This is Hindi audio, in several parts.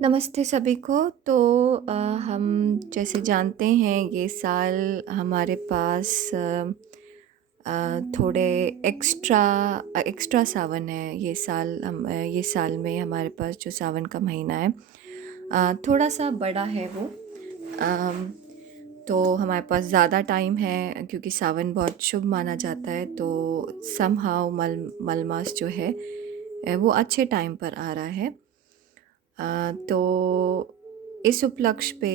नमस्ते सभी को। तो हम जैसे जानते हैं ये साल हमारे पास थोड़े एक्स्ट्रा एक्स्ट्रा सावन है। ये साल में हमारे पास जो सावन का महीना है थोड़ा सा बड़ा है वो। अम, तो हमारे पास ज़्यादा टाइम है क्योंकि सावन बहुत शुभ माना जाता है। तो समहाउ मल मास जो है वो अच्छे टाइम पर आ रहा है। तो इस उपलक्ष्य पे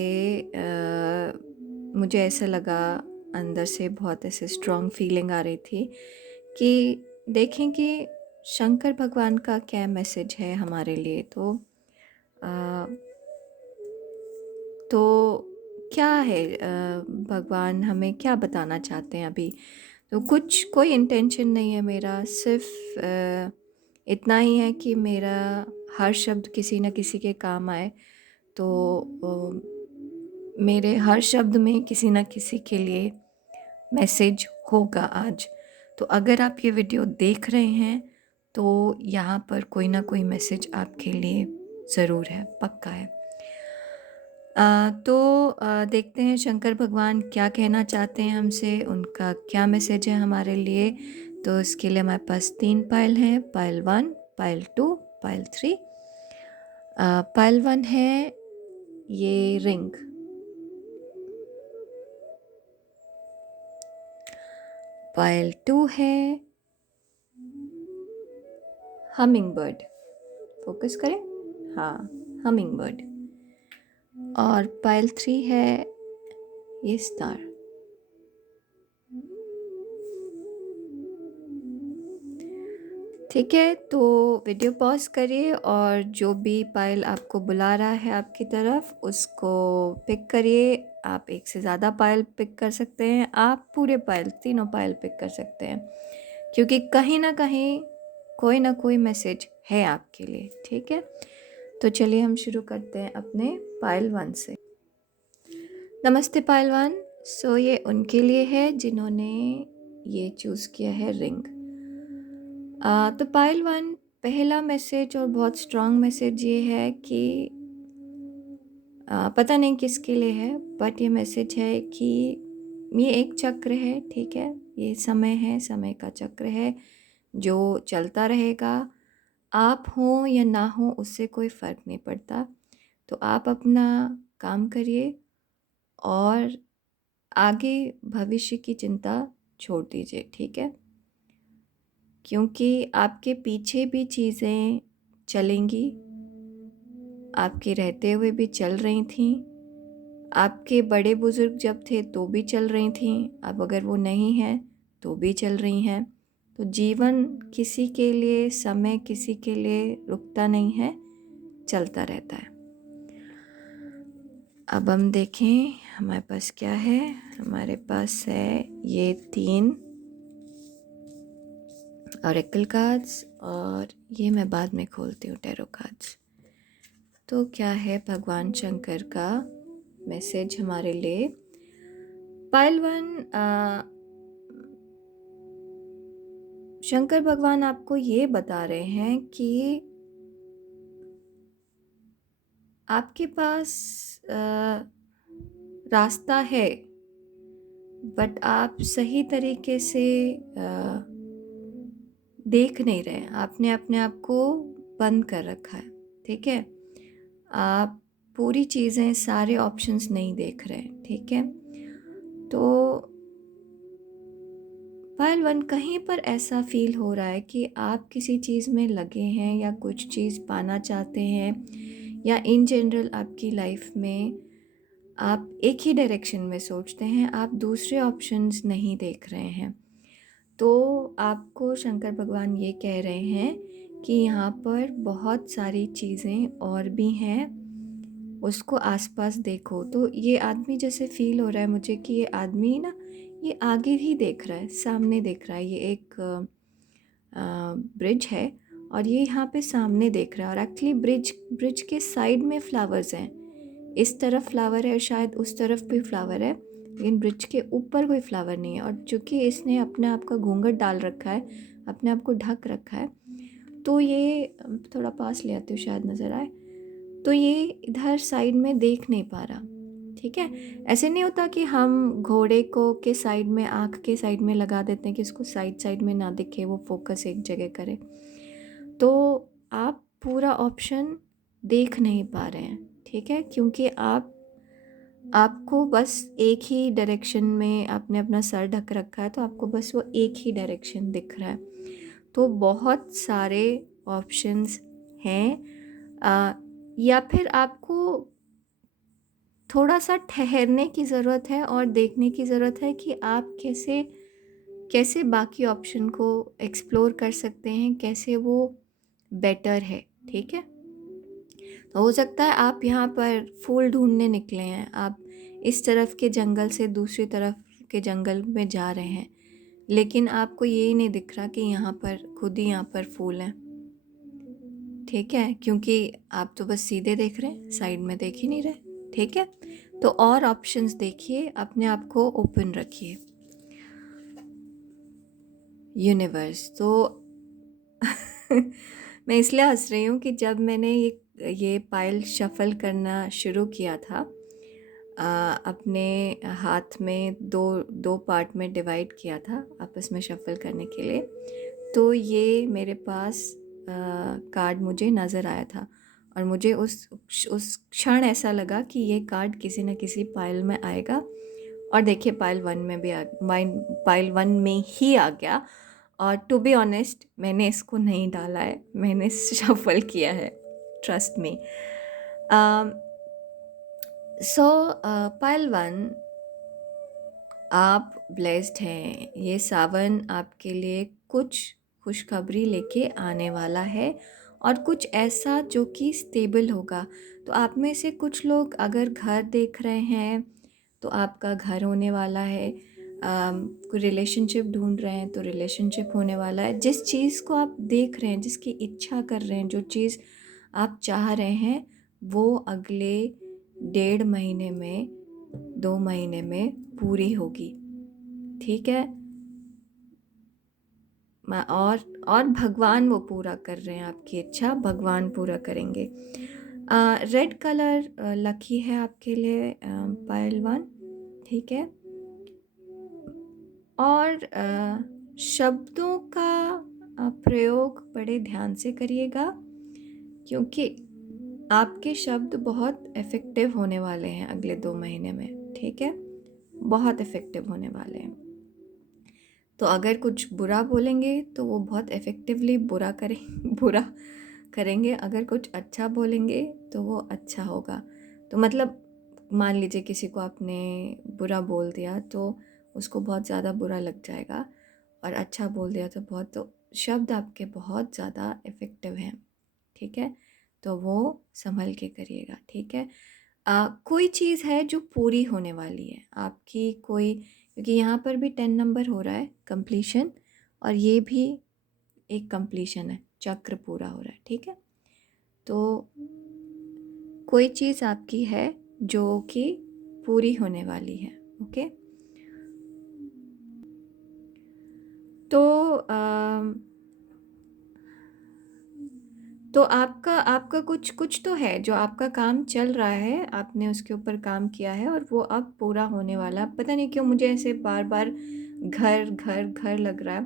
मुझे ऐसा लगा, अंदर से बहुत ऐसे स्ट्रॉन्ग फीलिंग आ रही थी कि देखें कि शंकर भगवान का क्या मैसेज है हमारे लिए। अ, तो क्या है, भगवान हमें क्या बताना चाहते हैं अभी। तो कुछ कोई इंटेंशन नहीं है मेरा, सिर्फ इतना ही है कि मेरा हर शब्द किसी न किसी के काम आए। तो मेरे हर शब्द में किसी न किसी के लिए मैसेज होगा आज। तो अगर आप ये वीडियो देख रहे हैं तो यहाँ पर कोई ना कोई मैसेज आपके लिए ज़रूर है, पक्का है। देखते हैं शंकर भगवान क्या कहना चाहते हैं हमसे, उनका क्या मैसेज है हमारे लिए। तो इसके लिए हमारे पास 3 पायल हैं, पायल 1, पायल 2, पायल 3। पायल 1 है ये रिंग, पायल 2 है हमिंग बर्ड। फोकस करें, हाँ, हमिंग बर्ड। और पायल 3 है ये स्टार। ठीक है, तो वीडियो पॉज करिए और जो भी पायल आपको बुला रहा है आपकी तरफ उसको पिक करिए। आप एक से ज़्यादा पायल पिक कर सकते हैं, आप पूरे पायल, तीनों पायल पिक कर सकते हैं, क्योंकि कहीं ना कहीं कोई ना कोई मैसेज है आपके लिए। ठीक है, तो चलिए हम शुरू करते हैं अपने पायल 1 से। नमस्ते पायल 1। सो ये उनके लिए है जिन्होंने ये चूज़ किया है रिंग। तो पायल 1, पहला मैसेज और बहुत स्ट्रॉन्ग मैसेज ये है कि पता नहीं किसके लिए है, बट ये मैसेज है कि ये एक चक्र है। ठीक है, ये समय है, समय का चक्र है जो चलता रहेगा। आप हो या ना हो उससे कोई फ़र्क नहीं पड़ता। तो आप अपना काम करिए और आगे भविष्य की चिंता छोड़ दीजिए। ठीक है, क्योंकि आपके पीछे भी चीज़ें चलेंगी, आपके रहते हुए भी चल रही थीं। आपके बड़े बुज़ुर्ग जब थे तो भी चल रही थीं, अब अगर वो नहीं हैं तो भी चल रही हैं। तो जीवन किसी के लिए, समय किसी के लिए रुकता नहीं है, चलता रहता है। अब हम देखें हमारे पास क्या है। हमारे पास है ये 3 ऑरेकल कार्ड्स और ये मैं बाद में खोलती हूँ टैरो कार्ड्स। तो क्या है भगवान शंकर का मैसेज हमारे लिए। पायल 1, शंकर भगवान आपको ये बता रहे हैं कि आपके पास रास्ता है, बट आप सही तरीके से देख नहीं रहे। आपने अपने आप को बंद कर रखा है। ठीक है, आप पूरी चीज़ें, सारे ऑप्शंस नहीं देख रहे। ठीक है, तो पायल 1, कहीं पर ऐसा फील हो रहा है कि आप किसी चीज़ में लगे हैं या कुछ चीज़ पाना चाहते हैं, या इन जनरल आपकी लाइफ में आप एक ही डायरेक्शन में सोचते हैं, आप दूसरे ऑप्शंस नहीं देख रहे हैं। तो आपको शंकर भगवान ये कह रहे हैं कि यहाँ पर बहुत सारी चीज़ें और भी हैं, उसको आसपास देखो। तो ये आदमी जैसे फील हो रहा है मुझे कि ये आदमी ना, ये आगे ही देख रहा है, सामने देख रहा है। ये एक ब्रिज है और ये यहाँ पे सामने देख रहा है, और एक्चुअली ब्रिज के साइड में फ्लावर्स हैं। इस तरफ फ्लावर है, शायद उस तरफ भी फ्लावर है, लेकिन ब्रिज के ऊपर कोई फ्लावर नहीं है। और चूँकि इसने अपने आप का घूंघट डाल रखा है, अपने आप को ढक रखा है, तो ये थोड़ा पास ले आती हूँ शायद नज़र आए। तो ये इधर साइड में देख नहीं पा रहा, ठीक है। ऐसे नहीं होता कि हम घोड़े को के साइड में, आँख के साइड में लगा देते हैं कि इसको साइड साइड में ना दिखे, वो फोकस एक जगह करे। तो आप पूरा ऑप्शन देख नहीं पा रहे हैं, ठीक है, क्योंकि आपको बस एक ही डायरेक्शन में आपने अपना सर ढक रखा है, तो आपको बस वो एक ही डायरेक्शन दिख रहा है। तो बहुत सारे ऑप्शंस हैं, या फिर आपको थोड़ा सा ठहरने की ज़रूरत है और देखने की ज़रूरत है कि आप कैसे कैसे बाकी ऑप्शन को एक्सप्लोर कर सकते हैं, कैसे वो बेटर है, ठीक है। तो हो सकता है आप यहाँ पर फूल ढूंढने निकले हैं, आप इस तरफ के जंगल से दूसरी तरफ के जंगल में जा रहे हैं, लेकिन आपको ये नहीं दिख रहा कि यहाँ पर खुद ही यहाँ पर फूल हैं, ठीक है, क्योंकि आप तो बस सीधे देख रहे हैं, साइड में देख ही नहीं रहे, ठीक है। तो और ऑप्शंस देखिए, अपने आप को ओपन रखिए। यूनिवर्स तो मैं इसलिए हंस रही हूँ कि जब मैंने ये पाइल शफल करना शुरू किया था, अपने हाथ में दो दो पार्ट में डिवाइड किया था आपस में शफल करने के लिए, तो ये मेरे पास कार्ड मुझे नज़र आया था और मुझे उस क्षण ऐसा लगा कि ये कार्ड किसी न किसी पाइल में आएगा। और देखिए पाइल वन में भी पाइल वन में ही आ गया। और टू बी ऑनेस्ट मैंने इसको नहीं डाला है, मैंने शफल किया है, ट्रस्ट मी। सो पाइल वन, आप ब्लेस्ड हैं। ये सावन आपके लिए कुछ खुशखबरी लेके आने वाला है और कुछ ऐसा जो कि स्टेबल होगा। तो आप में से कुछ लोग अगर घर देख रहे हैं तो आपका घर होने वाला है, कोई रिलेशनशिप ढूंढ रहे हैं तो रिलेशनशिप होने वाला है। जिस चीज़ को आप देख रहे हैं, जिसकी इच्छा कर रहे हैं, जो चीज़ आप चाह रहे हैं, वो अगले 1.5 महीने में, 2 महीने में पूरी होगी, ठीक है। और भगवान वो पूरा कर रहे हैं, आपकी इच्छा भगवान पूरा करेंगे। रेड कलर लकी है आपके लिए पायल वन, ठीक है। और शब्दों का प्रयोग बड़े ध्यान से करिएगा, क्योंकि आपके शब्द बहुत इफ़ेक्टिव होने वाले हैं अगले 2 महीने में, ठीक है, बहुत इफ़ेक्टिव होने वाले हैं। तो अगर कुछ बुरा बोलेंगे तो वो बहुत इफ़ेक्टिवली बुरा करेंगे, अगर कुछ अच्छा बोलेंगे तो वो अच्छा होगा। तो मतलब मान लीजिए किसी को आपने बुरा बोल दिया तो उसको बहुत ज़्यादा बुरा लग जाएगा, और अच्छा बोल दिया तो तो शब्द आपके बहुत ज़्यादा इफ़ेक्टिव हैं, ठीक है। तो वो संभल के करिएगा, ठीक है। कोई चीज़ है जो पूरी होने वाली है आपकी, कोई, क्योंकि यहाँ पर भी 10 नंबर हो रहा है कंप्लीशन, और ये भी एक कंप्लीशन है, चक्र पूरा हो रहा है, ठीक है। तो कोई चीज़ आपकी है जो कि पूरी होने वाली है, ओके। तो तो आपका आपका कुछ कुछ तो है जो आपका काम चल रहा है, आपने उसके ऊपर काम किया है और वो अब पूरा होने वाला है। पता नहीं क्यों मुझे ऐसे बार बार घर घर घर लग रहा है।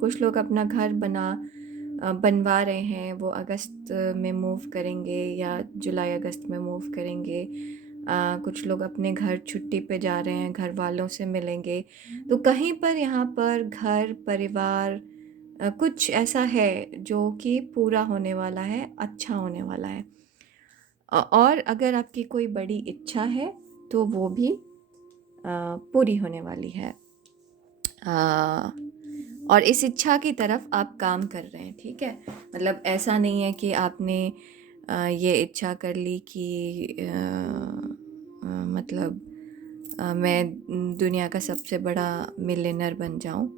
कुछ लोग अपना घर बनवा रहे हैं, वो अगस्त में मूव करेंगे या जुलाई अगस्त में मूव करेंगे। कुछ लोग अपने घर छुट्टी पे जा रहे हैं, घर वालों से मिलेंगे। तो कहीं पर यहाँ पर घर परिवार कुछ ऐसा है जो कि पूरा होने वाला है, अच्छा होने वाला है। और अगर आपकी कोई बड़ी इच्छा है तो वो भी पूरी होने वाली है। और इस इच्छा की तरफ आप काम कर रहे हैं, ठीक है। मतलब ऐसा नहीं है कि आपने ये इच्छा कर ली कि मतलब मैं दुनिया का सबसे बड़ा मिलियनर बन जाऊं,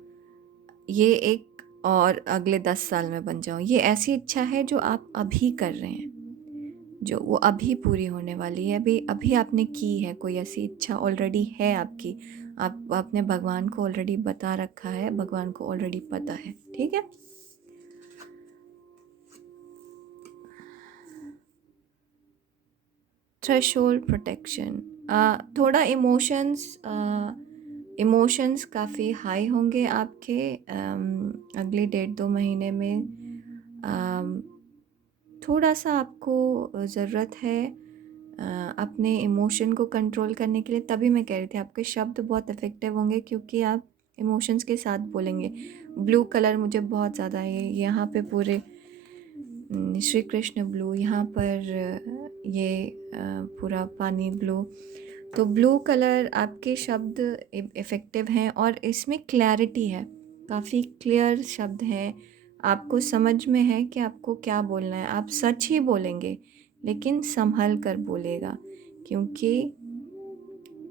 ये एक, और अगले 10 साल में बन जाऊं। ये ऐसी इच्छा है जो आप अभी कर रहे हैं, जो वो अभी पूरी होने वाली है, अभी अभी आपने की है। कोई ऐसी इच्छा ऑलरेडी है आपकी, आपने भगवान को ऑलरेडी बता रखा है, भगवान को ऑलरेडी पता है, ठीक है। थ्रेशोल्ड प्रोटेक्शन, थोड़ा इमोशंस काफ़ी हाई होंगे आपके अगले 1.5-2 महीने में। थोड़ा सा आपको ज़रूरत है अपने इमोशन को कंट्रोल करने के लिए। तभी मैं कह रही थी आपके शब्द बहुत इफ़ेक्टिव होंगे क्योंकि आप इमोशंस के साथ बोलेंगे। ब्लू कलर मुझे बहुत ज़्यादा है यहाँ पे पूरे श्री कृष्ण ब्लू, यहाँ पर ये पूरा पानी ब्लू। तो ब्लू कलर आपके शब्द इफ़ेक्टिव हैं और इसमें क्लैरिटी है, काफ़ी क्लियर शब्द हैं, आपको समझ में है कि आपको क्या बोलना है। आप सच ही बोलेंगे लेकिन संभल कर बोलेगा, क्योंकि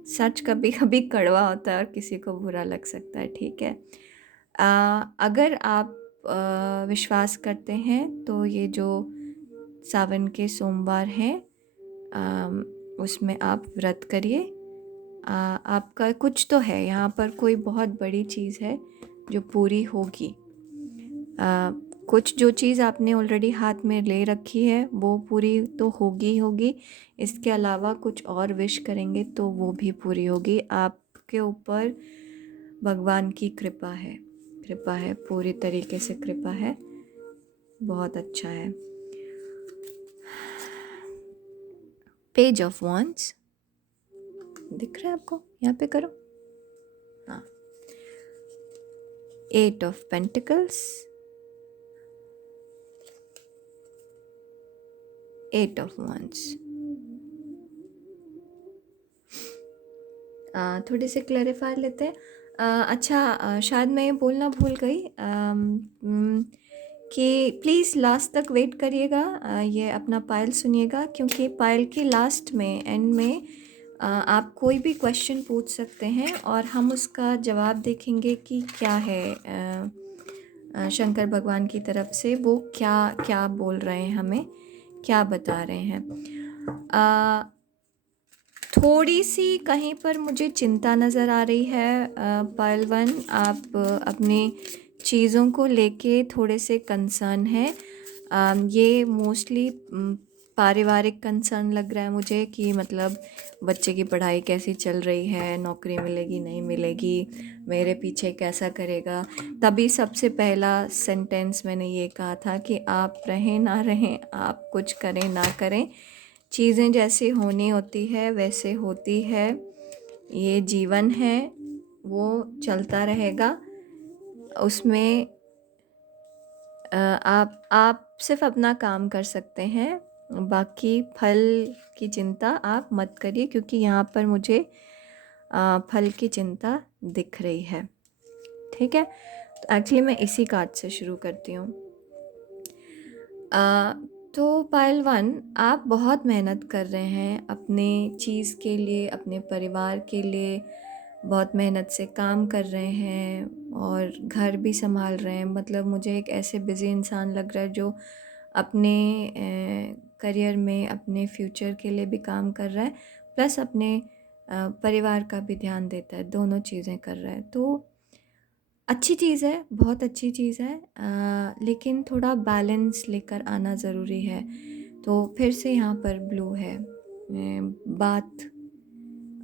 सच कभी कभी कड़वा होता है और किसी को बुरा लग सकता है, ठीक है। अगर आप विश्वास करते हैं तो ये जो सावन के सोमवार हैं उसमें आप व्रत करिए। आपका कुछ तो है यहाँ पर, कोई बहुत बड़ी चीज़ है जो पूरी होगी। कुछ जो चीज़ आपने ऑलरेडी हाथ में ले रखी है वो पूरी तो होगी ही होगी, इसके अलावा कुछ और विश करेंगे तो वो भी पूरी होगी। आपके ऊपर भगवान की कृपा है, पूरी तरीके से कृपा है, बहुत अच्छा है। पेज ऑफ वॉन्ड्स दिख रहा है आपको, यहाँ पे करो। हाँ, 8 ऑफ पेंटिकल्स, 8 ऑफ वॉन्ड्स। थोड़े से क्लैरिफाई लेते हैं। अच्छा, शायद मैं ये बोलना भूल गई कि प्लीज़ लास्ट तक वेट करिएगा, ये अपना पायल सुनिएगा, क्योंकि पायल के लास्ट में एंड में आप कोई भी क्वेश्चन पूछ सकते हैं और हम उसका जवाब देखेंगे कि क्या है शंकर भगवान की तरफ से वो क्या क्या बोल रहे हैं, हमें क्या बता रहे हैं। थोड़ी सी कहीं पर मुझे चिंता नज़र आ रही है पायल वन, आप अपनी चीज़ों को लेके थोड़े से कंसर्न हैं। ये मोस्टली पारिवारिक कंसर्न लग रहा है मुझे कि मतलब बच्चे की पढ़ाई कैसी चल रही है, नौकरी मिलेगी नहीं मिलेगी, मेरे पीछे कैसा करेगा। तभी सबसे पहला सेंटेंस मैंने ये कहा था कि आप रहें ना रहें, आप कुछ करें ना करें, चीज़ें जैसी होनी होती है वैसे होती है, ये जीवन है, वो चलता रहेगा। उसमें आप सिर्फ अपना काम कर सकते हैं, बाकी फल की चिंता आप मत करिए, क्योंकि यहाँ पर मुझे फल की चिंता दिख रही है, ठीक है। तो एक्चुअली मैं इसी कार्ड से शुरू करती हूँ। तो पायल वन, आप बहुत मेहनत कर रहे हैं अपने चीज़ के लिए, अपने परिवार के लिए बहुत मेहनत से काम कर रहे हैं और घर भी संभाल रहे हैं। मतलब मुझे एक ऐसे बिज़ी इंसान लग रहा है जो अपने करियर में, अपने फ्यूचर के लिए भी काम कर रहा है, प्लस अपने परिवार का भी ध्यान देता है, दोनों चीज़ें कर रहा है। तो अच्छी चीज़ है, बहुत अच्छी चीज़ है, लेकिन थोड़ा बैलेंस लेकर आना ज़रूरी है। तो फिर से यहाँ पर ब्लू है, बात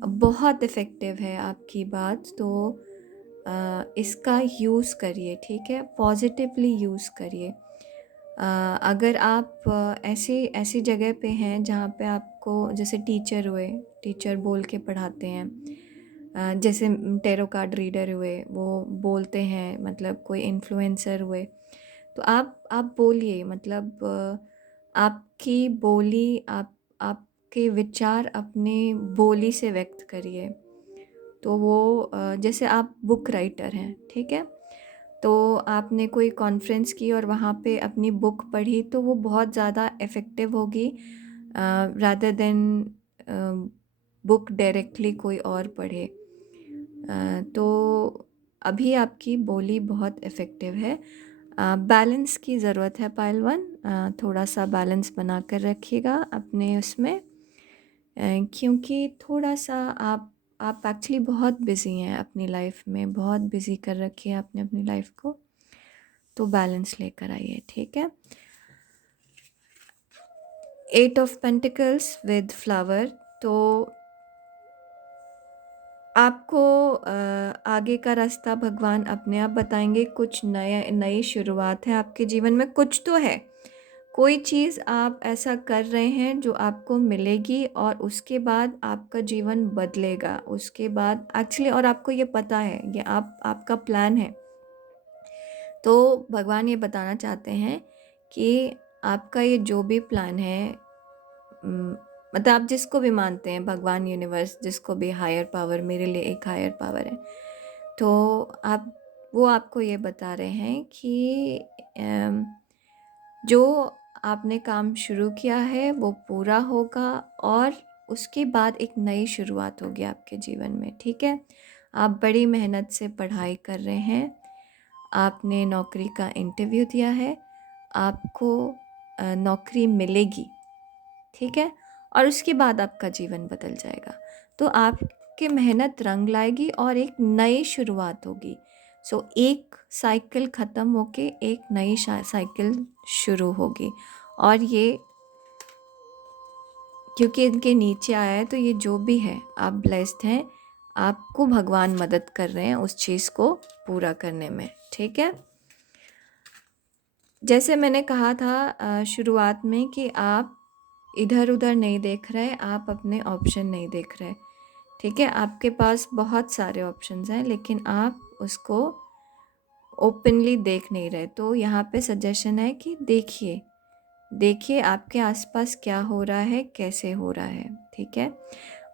बहुत इफ़ेक्टिव है आपकी बात, तो इसका यूज़ करिए, ठीक है, पॉजिटिवली यूज़ करिए। अगर आप ऐसी ऐसी जगह पे हैं जहाँ पे आपको, जैसे टीचर हुए, टीचर बोल के पढ़ाते हैं, जैसे टेरो कार्ड रीडर हुए, वो बोलते हैं, मतलब कोई इन्फ्लुएंसर हुए, तो आप बोलिए, मतलब आपकी बोली, आपके विचार अपने बोली से व्यक्त करिए। तो वो जैसे आप बुक राइटर हैं, ठीक है, तो आपने कोई कॉन्फ्रेंस की और वहाँ पे अपनी बुक पढ़ी, तो वो बहुत ज़्यादा इफ़ेक्टिव होगी रादर देन बुक डायरेक्टली कोई और पढ़े। तो अभी आपकी बोली बहुत इफ़ेक्टिव है। बैलेंस की ज़रूरत है पायल वन, थोड़ा सा बैलेंस बना कर रखिएगा अपने उसमें, क्योंकि थोड़ा सा आप एक्चुअली बहुत बिज़ी हैं अपनी लाइफ में, बहुत बिज़ी कर रखी है आपने अपनी लाइफ को, तो बैलेंस लेकर आइए, ठीक है। 8 ऑफ पेंटिकल्स विद फ्लावर। तो आपको आगे का रास्ता भगवान अपने आप बताएंगे। कुछ नई शुरुआत है आपके जीवन में, कुछ तो है, कोई चीज़ आप ऐसा कर रहे हैं जो आपको मिलेगी और उसके बाद आपका जीवन बदलेगा। उसके बाद एक्चुअली, और आपको ये पता है, ये आपका प्लान है। तो भगवान ये बताना चाहते हैं कि आपका ये जो भी प्लान है, मतलब आप जिसको भी मानते हैं, भगवान, यूनिवर्स, जिसको भी, हायर पावर, मेरे लिए एक हायर पावर है, तो आप, वो आपको ये बता रहे हैं कि जो आपने काम शुरू किया है वो पूरा होगा और उसके बाद एक नई शुरुआत होगी आपके जीवन में। ठीक है, आप बड़ी मेहनत से पढ़ाई कर रहे हैं, आपने नौकरी का इंटरव्यू दिया है, आपको नौकरी मिलेगी। ठीक है, और उसके बाद आपका जीवन बदल जाएगा। तो आपकी मेहनत रंग लाएगी और एक नई शुरुआत होगी। सो एक साइकिल ख़त्म होके एक नई साइकिल शुरू होगी। और ये क्योंकि इनके नीचे आया है, तो ये जो भी है, आप ब्लेस्ड हैं, आपको भगवान मदद कर रहे हैं उस चीज़ को पूरा करने में। ठीक है, जैसे मैंने कहा था शुरुआत में कि आप इधर उधर नहीं देख रहे, आप अपने ऑप्शन नहीं देख रहे। ठीक है, आपके पास बहुत सारे ऑप्शंस हैं लेकिन आप उसको ओपनली देख नहीं रहे। तो यहाँ पे सजेशन है कि देखिए, देखिए आपके आसपास क्या हो रहा है, कैसे हो रहा है। ठीक है,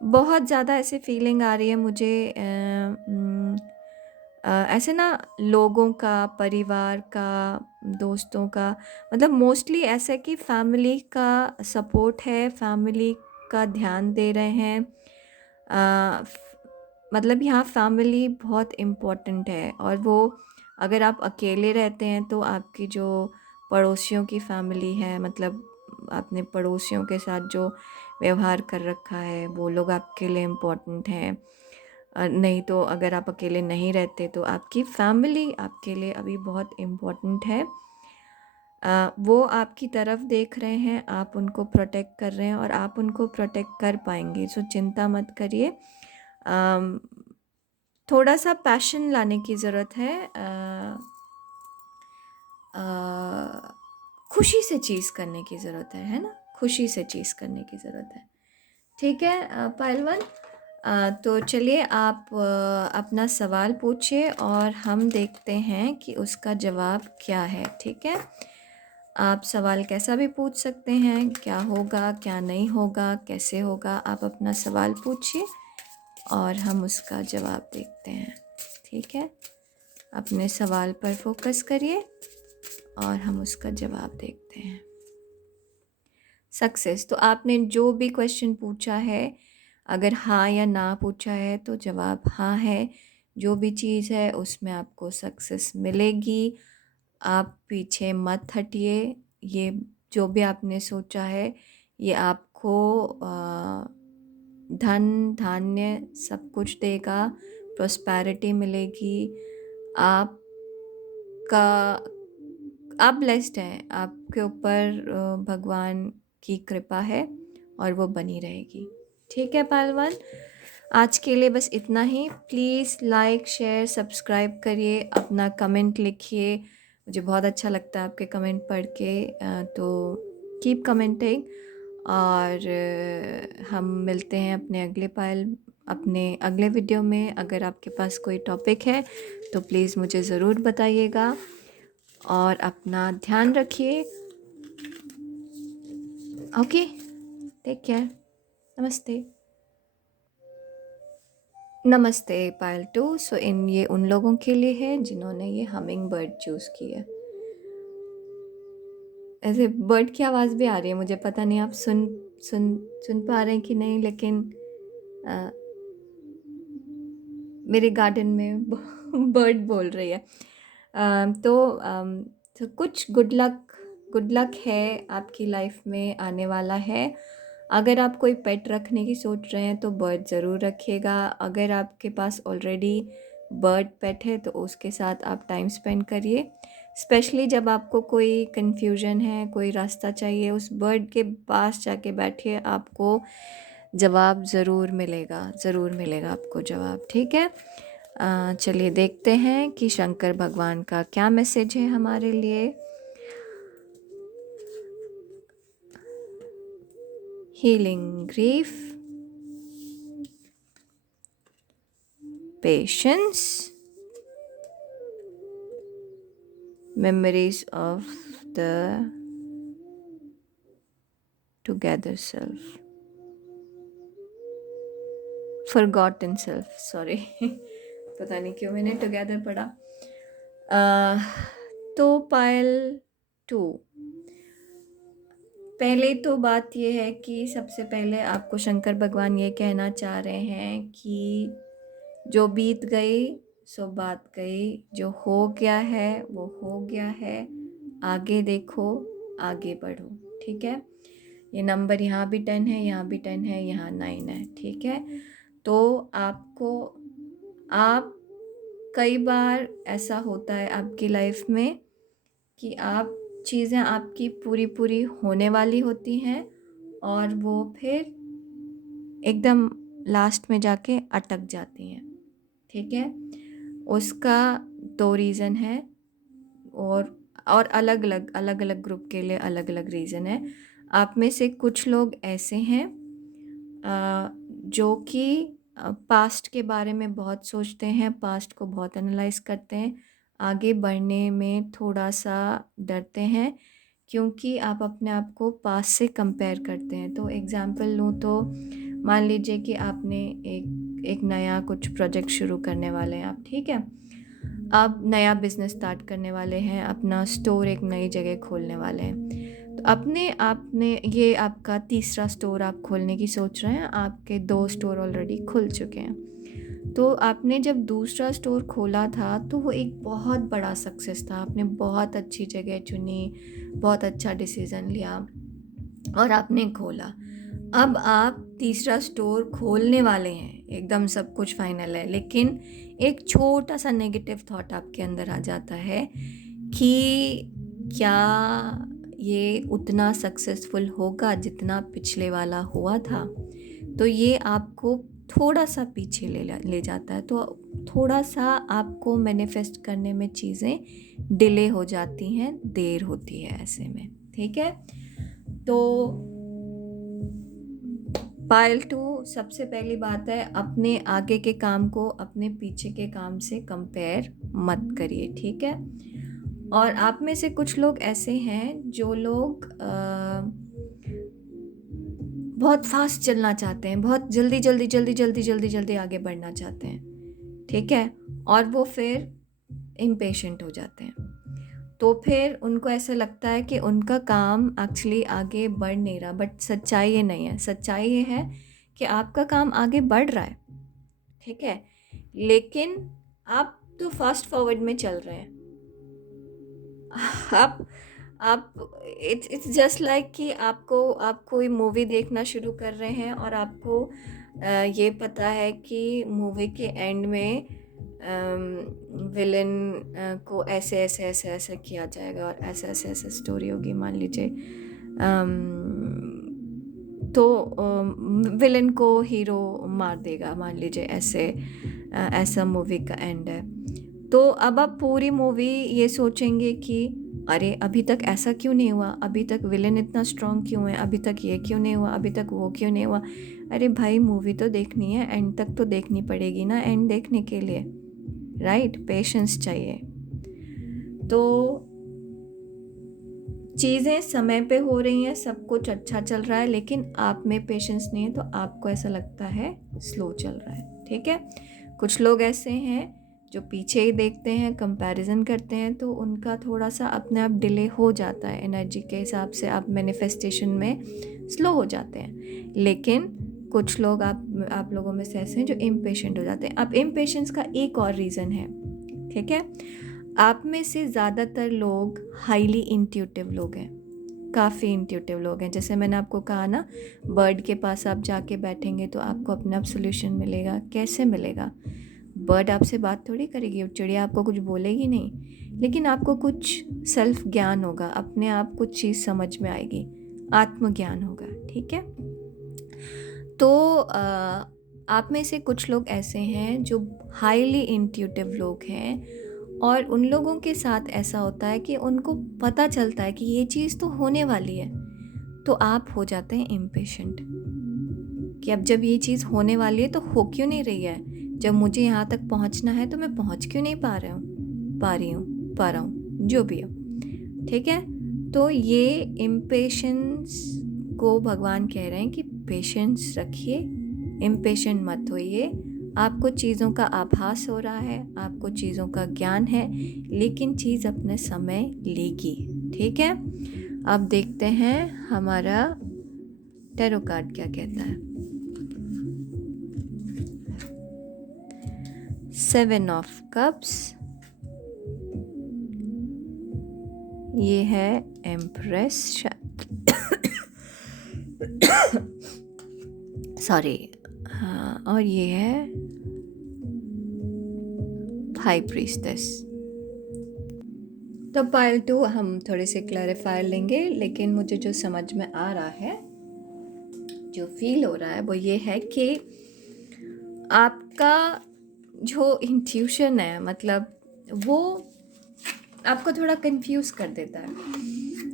बहुत ज़्यादा ऐसे फीलिंग आ रही है मुझे, ऐसे ना, लोगों का, परिवार का, दोस्तों का, मतलब मोस्टली ऐसा है कि फैमिली का सपोर्ट है, फैमिली का ध्यान दे रहे हैं। मतलब यहाँ फैमिली बहुत इम्पोर्टेंट है। और वो, अगर आप अकेले रहते हैं तो आपकी जो पड़ोसियों की फैमिली है, मतलब आपने पड़ोसियों के साथ जो व्यवहार कर रखा है, वो लोग आपके लिए इम्पोर्टेंट हैं। नहीं तो अगर आप अकेले नहीं रहते तो आपकी फैमिली आपके लिए अभी बहुत इम्पोर्टेंट है। वो आपकी तरफ देख रहे हैं, आप उनको प्रोटेक्ट कर रहे हैं और आप उनको प्रोटेक्ट कर पाएंगे। सो चिंता मत करिए। थोड़ा सा पैशन लाने की ज़रूरत है, खुशी से चीज़ करने की ज़रूरत है ना, खुशी से चीज़ करने की ज़रूरत है। ठीक है पहलवान, तो चलिए आप अपना सवाल पूछिए और हम देखते हैं कि उसका जवाब क्या है। ठीक है, आप सवाल कैसा भी पूछ सकते हैं, क्या होगा, क्या नहीं होगा, कैसे होगा, आप अपना सवाल पूछिए और हम उसका जवाब देखते हैं। ठीक है, अपने सवाल पर फोकस करिए और हम उसका जवाब देखते हैं। सक्सेस, तो आपने जो भी क्वेश्चन पूछा है, अगर हाँ या ना पूछा है तो जवाब हाँ है। जो भी चीज़ है उसमें आपको सक्सेस मिलेगी। आप पीछे मत हटिए। ये जो भी आपने सोचा है, ये आपको धन धान्य सब कुछ देगा, प्रॉस्पेरिटी मिलेगी। आप ब्लेस्ड हैं, आपके ऊपर भगवान की कृपा है और वो बनी रहेगी। ठीक है पहलवान, आज के लिए बस इतना ही। प्लीज़ लाइक, शेयर, सब्सक्राइब करिए, अपना कमेंट लिखिए, मुझे बहुत अच्छा लगता है आपके कमेंट पढ़ के। तो कीप कमेंटिंग और हम मिलते हैं अपने अगले वीडियो में। अगर आपके पास कोई टॉपिक है तो प्लीज़ मुझे ज़रूर बताइएगा और अपना ध्यान रखिए। Okay, take care. नमस्ते। नमस्ते पायल टू। सो ये उन लोगों के लिए है जिन्होंने ये हमिंग बर्ड चूज़ की है। ऐसे बर्ड की आवाज़ भी आ रही है, मुझे पता नहीं आप सुन सुन सुन पा रहे हैं कि नहीं, लेकिन अ, मेरे गार्डन में बर्ड बोल रही है। तो कुछ गुड लक है आपकी लाइफ में आने वाला है। अगर आप कोई पेट रखने की सोच रहे हैं तो बर्ड ज़रूर रखिएगा। अगर आपके पास ऑलरेडी बर्ड पेट है तो उसके साथ आप टाइम स्पेंड करिए। स्पेशली जब आपको कोई कन्फ्यूजन है, कोई रास्ता चाहिए, उस बर्ड के पास जाके बैठिए, आपको जवाब ज़रूर मिलेगा आपको जवाब, ठीक है। चलिए देखते हैं कि शंकर भगवान का क्या मैसेज है हमारे लिए। Healing grief, patience, memories of the together self, forgotten self, sorry पता नहीं क्यों मैंने टुगेदर पढ़ा। तो पायल 2, पहले तो बात ये है कि सबसे पहले आपको शंकर भगवान ये कहना चाह रहे हैं कि जो बीत गई सो बात गई, जो हो गया है वो हो गया है, आगे देखो, आगे बढ़ो, ठीक है। ये नंबर यहाँ भी 10 है, यहाँ भी 10 है, यहाँ 9 है, ठीक है। तो आप कई बार ऐसा होता है आपकी लाइफ में कि आप चीज़ें आपकी पूरी होने वाली होती हैं और वो फिर एकदम लास्ट में जाके अटक जाती हैं, ठीक है। उसका 2 रीज़न है और अलग अलग ग्रुप के लिए अलग अलग रीज़न है। आप में से कुछ लोग ऐसे हैं जो कि पास्ट के बारे में बहुत सोचते हैं, पास्ट को बहुत एनालाइज करते हैं, आगे बढ़ने में थोड़ा सा डरते हैं क्योंकि आप अपने आप को पास्ट से कंपेयर करते हैं। तो एग्ज़ाम्पल लूँ तो मान लीजिए कि आपने एक नया कुछ प्रोजेक्ट शुरू करने वाले हैं आप, ठीक है। आप नया बिज़नेस स्टार्ट करने वाले हैं, अपना स्टोर एक नई जगह खोलने वाले हैं। तो आपने ये आपका तीसरा स्टोर आप खोलने की सोच रहे हैं, आपके 2 स्टोर ऑलरेडी खुल चुके हैं। तो आपने जब दूसरा स्टोर खोला था तो वो एक बहुत बड़ा सक्सेस था, आपने बहुत अच्छी जगह चुनी, बहुत अच्छा डिसीज़न लिया और आपने खोला। अब आप तीसरा स्टोर खोलने वाले हैं, एकदम सब कुछ फाइनल है, लेकिन एक छोटा सा नेगेटिव थॉट आपके अंदर आ जाता है कि क्या ये उतना सक्सेसफुल होगा जितना पिछले वाला हुआ था। तो ये आपको थोड़ा सा पीछे ले जाता है, तो थोड़ा सा आपको मैनिफेस्ट करने में चीज़ें डिले हो जाती हैं, देर होती है ऐसे में, ठीक है। तो पायल 2 सबसे पहली बात है, अपने आगे के काम को अपने पीछे के काम से कंपेयर मत करिए, ठीक है। और आप में से कुछ लोग ऐसे हैं जो लोग बहुत फास्ट चलना चाहते हैं, बहुत जल्दी आगे बढ़ना चाहते हैं, ठीक है। और वो फिर इम्पेशेंट हो जाते हैं, तो फिर उनको ऐसा लगता है कि उनका काम एक्चुअली आगे बढ़ नहीं रहा, बट सच्चाई ये नहीं है। सच्चाई ये है कि आपका काम आगे बढ़ रहा है, ठीक है, लेकिन आप तो फास्ट फॉरवर्ड में चल रहे हैं। आप इट्स जस्ट लाइक कि आप कोई मूवी देखना शुरू कर रहे हैं और आपको ये पता है कि मूवी के एंड में विलन को ऐसे किया जाएगा और ऐसे स्टोरी होगी, मान लीजिए। तो विलन को हीरो मार देगा, मान लीजिए, ऐसा मूवी का एंड है। तो अब आप पूरी मूवी ये सोचेंगे कि अरे अभी तक ऐसा क्यों नहीं हुआ, अभी तक विलन इतना स्ट्रॉन्ग क्यों है, अभी तक ये क्यों नहीं हुआ, अभी तक वो क्यों नहीं हुआ। अरे भाई, मूवी तो देखनी है, एंड तक तो देखनी पड़ेगी ना, एंड देखने के लिए, राइट। पेशेंस चाहिए। तो चीज़ें समय पे हो रही हैं, सब कुछ अच्छा चल रहा है, लेकिन आप में पेशेंस नहीं है, तो आपको ऐसा लगता है स्लो चल रहा है, ठीक है। कुछ लोग ऐसे हैं जो पीछे ही देखते हैं, कंपैरिजन करते हैं, तो उनका थोड़ा सा अपने आप डिले हो जाता है, एनर्जी के हिसाब से आप मैनिफेस्टेशन में स्लो हो जाते हैं। लेकिन कुछ लोग आप लोगों में से ऐसे हैं जो इम्पेशेंट हो जाते हैं। अब इम्पेशेंस का एक और रीज़न है, ठीक है। आप में से ज़्यादातर लोग हाईली इंट्यूटिव लोग हैं, काफ़ी इंट्यूटिव लोग हैं। जैसे मैंने आपको कहा ना, बर्ड के पास आप जाके बैठेंगे तो आपको अपना आप सोल्यूशन मिलेगा। कैसे मिलेगा? बर्ड आपसे बात थोड़ी करेगी, चिड़िया आपको कुछ बोलेगी नहीं, लेकिन आपको कुछ सेल्फ ज्ञान होगा, अपने आप कुछ चीज़ समझ में आएगी, आत्मज्ञान होगा। ठीक है। तो आप में से कुछ लोग ऐसे हैं जो हाईली इंट्यूटिव लोग हैं, और उन लोगों के साथ ऐसा होता है कि उनको पता चलता है कि ये चीज़ तो होने वाली है, तो आप हो जाते हैं इम्पेशेंट कि अब जब ये चीज़ होने वाली है तो हो क्यों नहीं रही है, जब मुझे यहाँ तक पहुँचना है तो मैं पहुँच क्यों नहीं पा रहा हूँ, जो भी हो। ठीक है। तो ये इम्पेशेंस को भगवान कह रहे हैं कि पेशेंस रखिए, इम्पेशेंट मत होइए। आपको चीज़ों का आभास हो रहा है, आपको चीज़ों का ज्ञान है, लेकिन चीज़ अपने समय लेगी। ठीक है। अब देखते हैं हमारा टैरो कार्ड क्या कहता है। 7 ऑफ कप्स, ये है एम्प्रेस, सॉरी, हाँ, और ये है हाई प्रीस्टेस। तो पाइल 2 हम थोड़े से क्लैरिफायर लेंगे, लेकिन मुझे जो समझ में आ रहा है, जो फील हो रहा है, वो ये है कि आपका जो इंट्यूशन है, मतलब वो आपको थोड़ा कंफ्यूज कर देता है,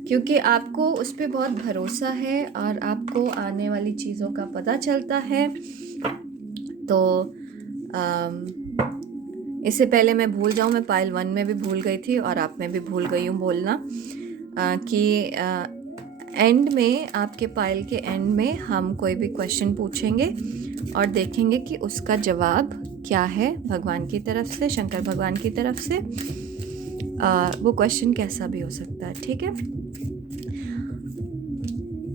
क्योंकि आपको उस पर बहुत भरोसा है और आपको आने वाली चीज़ों का पता चलता है। तो इससे पहले मैं भूल जाऊँ, मैं पाइल 1 में भी भूल गई थी और आप में भी भूल गई हूँ बोलना, कि एंड में, आपके पाइल के एंड में हम कोई भी क्वेश्चन पूछेंगे और देखेंगे कि उसका जवाब क्या है भगवान की तरफ से, शंकर भगवान की तरफ से। वो क्वेश्चन कैसा भी हो सकता है। ठीक है।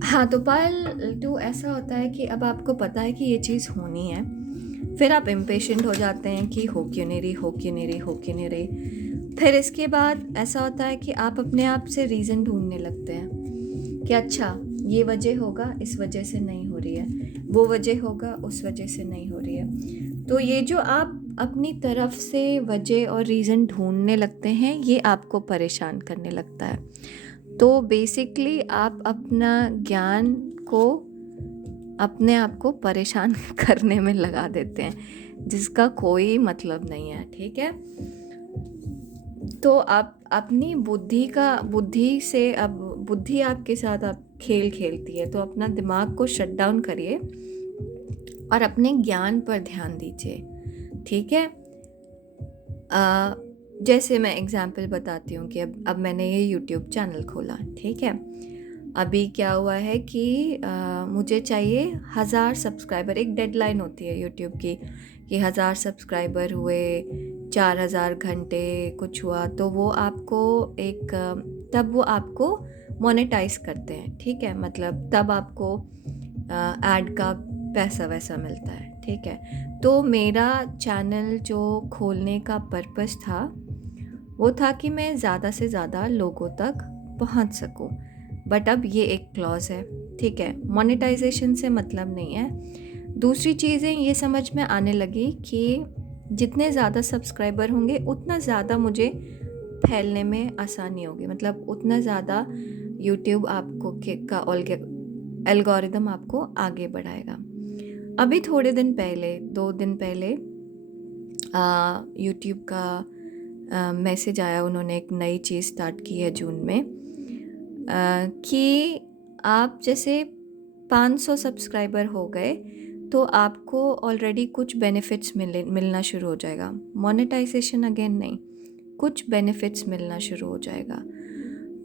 हाँ, तो पाइल 2 ऐसा होता है कि अब आपको पता है कि ये चीज़ होनी है, फिर आप इम्पेशेंट हो जाते हैं कि हो क्यों नहीं रही, हो क्यों नहीं रही, हो क्यों नहीं रही। फिर इसके बाद ऐसा होता है कि आप अपने आप से रीज़न ढूंढने लगते हैं कि अच्छा ये वजह होगा, इस वजह से नहीं हो रही है, वो वजह होगा, उस वजह से नहीं हो रही है। तो ये जो आप अपनी तरफ से वजह और रीज़न ढूंढने लगते हैं, ये आपको परेशान करने लगता है। तो बेसिकली आप अपना ज्ञान को अपने आप को परेशान करने में लगा देते हैं, जिसका कोई मतलब नहीं है। ठीक है। तो आप अपनी बुद्धि से, अब बुद्धि आपके साथ आप खेल खेलती है, तो अपना दिमाग को शट डाउन करिए और अपने ज्ञान पर ध्यान दीजिए। ठीक है। जैसे मैं एग्जांपल बताती हूँ कि अब मैंने ये यूट्यूब चैनल खोला। ठीक है। अभी क्या हुआ है कि मुझे चाहिए 1000 सब्सक्राइबर, एक डेडलाइन होती है यूट्यूब की कि 1000 सब्सक्राइबर हुए, 4000 घंटे कुछ हुआ, तो वो आपको एक तब वो आपको मोनेटाइज करते हैं। ठीक है। मतलब तब आपको ऐड का पैसा वैसा मिलता है। ठीक है। तो मेरा चैनल जो खोलने का पर्पस था, वो था कि मैं ज़्यादा से ज़्यादा लोगों तक पहुंच सकूं। बट अब ये एक क्लॉज है। ठीक है। मोनेटाइजेशन से मतलब नहीं है। दूसरी चीज़ें ये समझ में आने लगी कि जितने ज़्यादा सब्सक्राइबर होंगे उतना ज़्यादा मुझे फैलने में आसानी होगी, मतलब उतना ज़्यादा यूट्यूब आपको का एल्गोरिदम आपको आगे बढ़ाएगा। अभी थोड़े दिन पहले, 2 दिन पहले, यूट्यूब का मैसेज आया, उन्होंने एक नई चीज़ स्टार्ट की है जून में, कि आप जैसे 500 सब्सक्राइबर हो गए तो आपको ऑलरेडी कुछ बेनिफिट्स मिलना शुरू हो जाएगा। मोनेटाइजेशन अगेन नहीं, कुछ बेनिफिट्स मिलना शुरू हो जाएगा।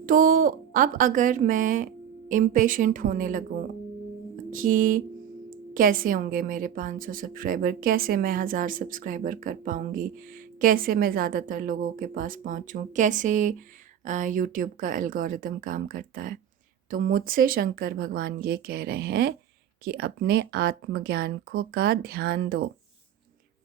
तो अब अगर मैं इम्पेशेंट होने लगूं कि कैसे होंगे मेरे 500 सब्सक्राइबर, कैसे मैं 1000 सब्सक्राइबर कर पाऊँगी, कैसे मैं ज़्यादातर लोगों के पास पहुँचूँ, कैसे यूट्यूब का एल्गोरिदम काम करता है, तो मुझसे शंकर भगवान ये कह रहे हैं कि अपने आत्मज्ञान को का ध्यान दो।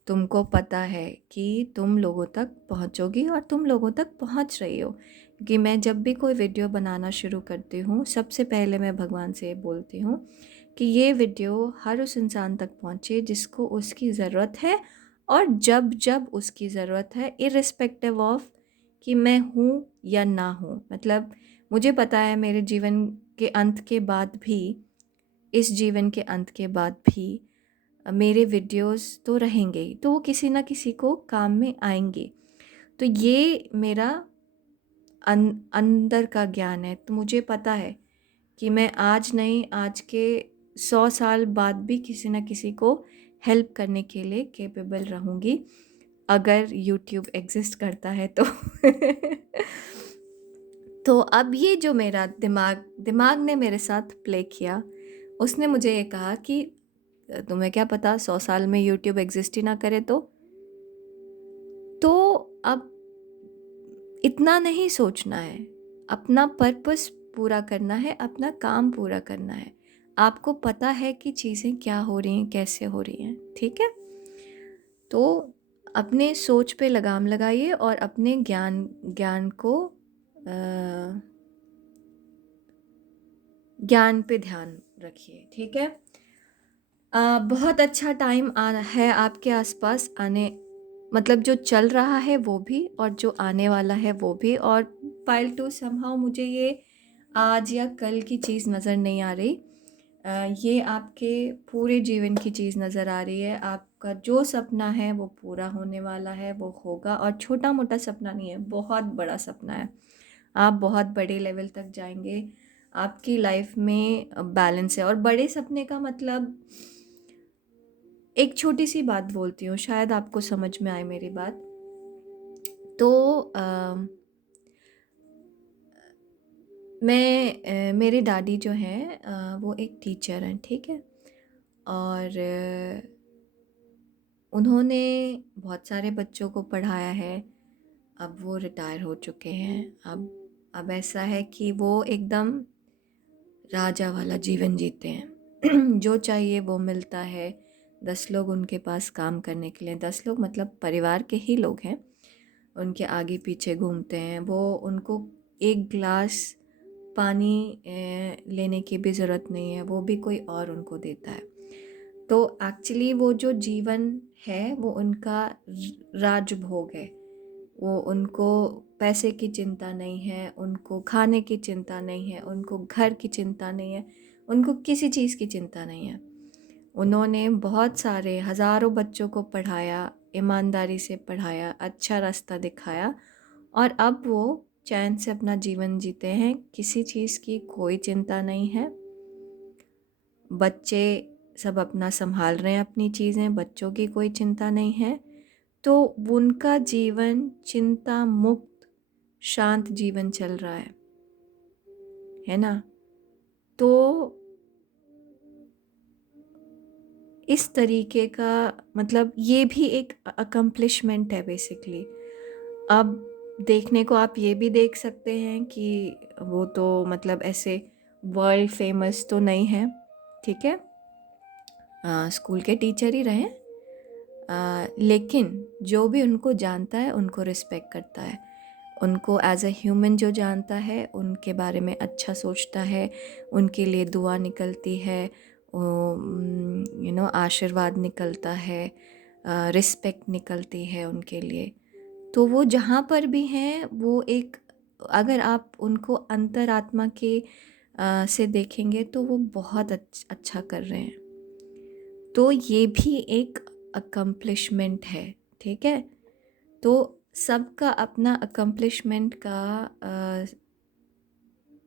तुमको पता है कि तुम लोगों तक पहुँचोगी और तुम लोगों तक पहुँच रही हो, क्योंकि मैं जब भी कोई वीडियो बनाना शुरू करती हूँ, सबसे पहले मैं भगवान से बोलती हूँ कि ये वीडियो हर उस इंसान तक पहुँचे जिसको उसकी ज़रूरत है और जब जब उसकी ज़रूरत है, इर्रिस्पेक्टिव ऑफ कि मैं हूँ या ना हूँ। मतलब मुझे पता है मेरे जीवन के अंत के बाद भी, इस जीवन के अंत के बाद भी मेरे वीडियोस तो रहेंगे ही, तो वो किसी ना किसी को काम में आएंगे। तो ये मेरा अंदर का ज्ञान है। तो मुझे पता है कि मैं आज नहीं, आज के 100 साल बाद भी किसी ना किसी को हेल्प करने के लिए कैपेबल रहूँगी, अगर यूट्यूब एग्जिस्ट करता है तो। तो अब ये जो मेरा दिमाग ने मेरे साथ प्ले किया, उसने मुझे ये कहा कि तुम्हें क्या पता 100 साल में यूट्यूब एग्जिस्ट ही ना करे तो अब इतना नहीं सोचना है, अपना पर्पस पूरा करना है, अपना काम पूरा करना है। आपको पता है कि चीज़ें क्या हो रही हैं, कैसे हो रही हैं, ठीक है? तो अपने सोच पे लगाम लगाइए और अपने ज्ञान को ज्ञान पे ध्यान रखिए, ठीक है? बहुत अच्छा टाइम है आपके आसपास, आने मतलब जो चल रहा है वो भी और जो आने वाला है वो भी। और फाइल टू समहाउ मुझे ये आज या कल की चीज़ नज़र नहीं आ रही, ये आपके पूरे जीवन की चीज़ नज़र आ रही है। आपका जो सपना है वो पूरा होने वाला है, वो होगा। और छोटा मोटा सपना नहीं है, बहुत बड़ा सपना है। आप बहुत बड़े लेवल तक जाएंगे, आपकी लाइफ में बैलेंस है। और बड़े सपने का मतलब, एक छोटी सी बात बोलती हूँ, शायद आपको समझ में आए मेरी बात। तो मेरे दादी जो हैं, वो एक टीचर हैं, ठीक है? और उन्होंने बहुत सारे बच्चों को पढ़ाया है। अब वो रिटायर हो चुके हैं। अब ऐसा है कि वो एकदम राजा वाला जीवन जीते हैं। जो चाहिए वो मिलता है। 10 लोग उनके पास काम करने के लिए, 10 लोग मतलब परिवार के ही लोग हैं, उनके आगे पीछे घूमते हैं। वो उनको एक ग्लास पानी लेने की भी ज़रूरत नहीं है, वो भी कोई और उनको देता है। तो एक्चुअली वो जो जीवन है वो उनका राजभोग है। वो उनको पैसे की चिंता नहीं है, उनको खाने की चिंता नहीं है, उनको घर की चिंता नहीं है, उनको किसी चीज़ की चिंता नहीं है। उन्होंने बहुत सारे हज़ारों बच्चों को पढ़ाया, ईमानदारी से पढ़ाया, अच्छा रास्ता दिखाया, और अब वो चैन से अपना जीवन जीते हैं। किसी चीज़ की कोई चिंता नहीं है। बच्चे सब अपना संभाल रहे हैं अपनी चीज़ें, बच्चों की कोई चिंता नहीं है। तो उनका जीवन चिंता मुक्त शांत जीवन चल रहा है ना? तो इस तरीके का मतलब ये भी एक अकम्प्लिशमेंट है बेसिकली। अब देखने को आप ये भी देख सकते हैं कि वो तो मतलब ऐसे वर्ल्ड फेमस तो नहीं है, ठीक है? स्कूल के टीचर ही रहे, लेकिन जो भी उनको जानता है उनको रिस्पेक्ट करता है। उनको एज अ ह्यूमन जो जानता है उनके बारे में अच्छा सोचता है, उनके लिए दुआ निकलती है, आशीर्वाद निकलता है, रिस्पेक्ट निकलती है उनके लिए। तो वो जहाँ पर भी हैं वो एक, अगर आप उनको अंतरात्मा के से देखेंगे तो वो बहुत अच्छा कर रहे हैं। तो ये भी एक अकम्प्लिशमेंट है, ठीक है? तो सबका अपना अकम्प्लिशमेंट का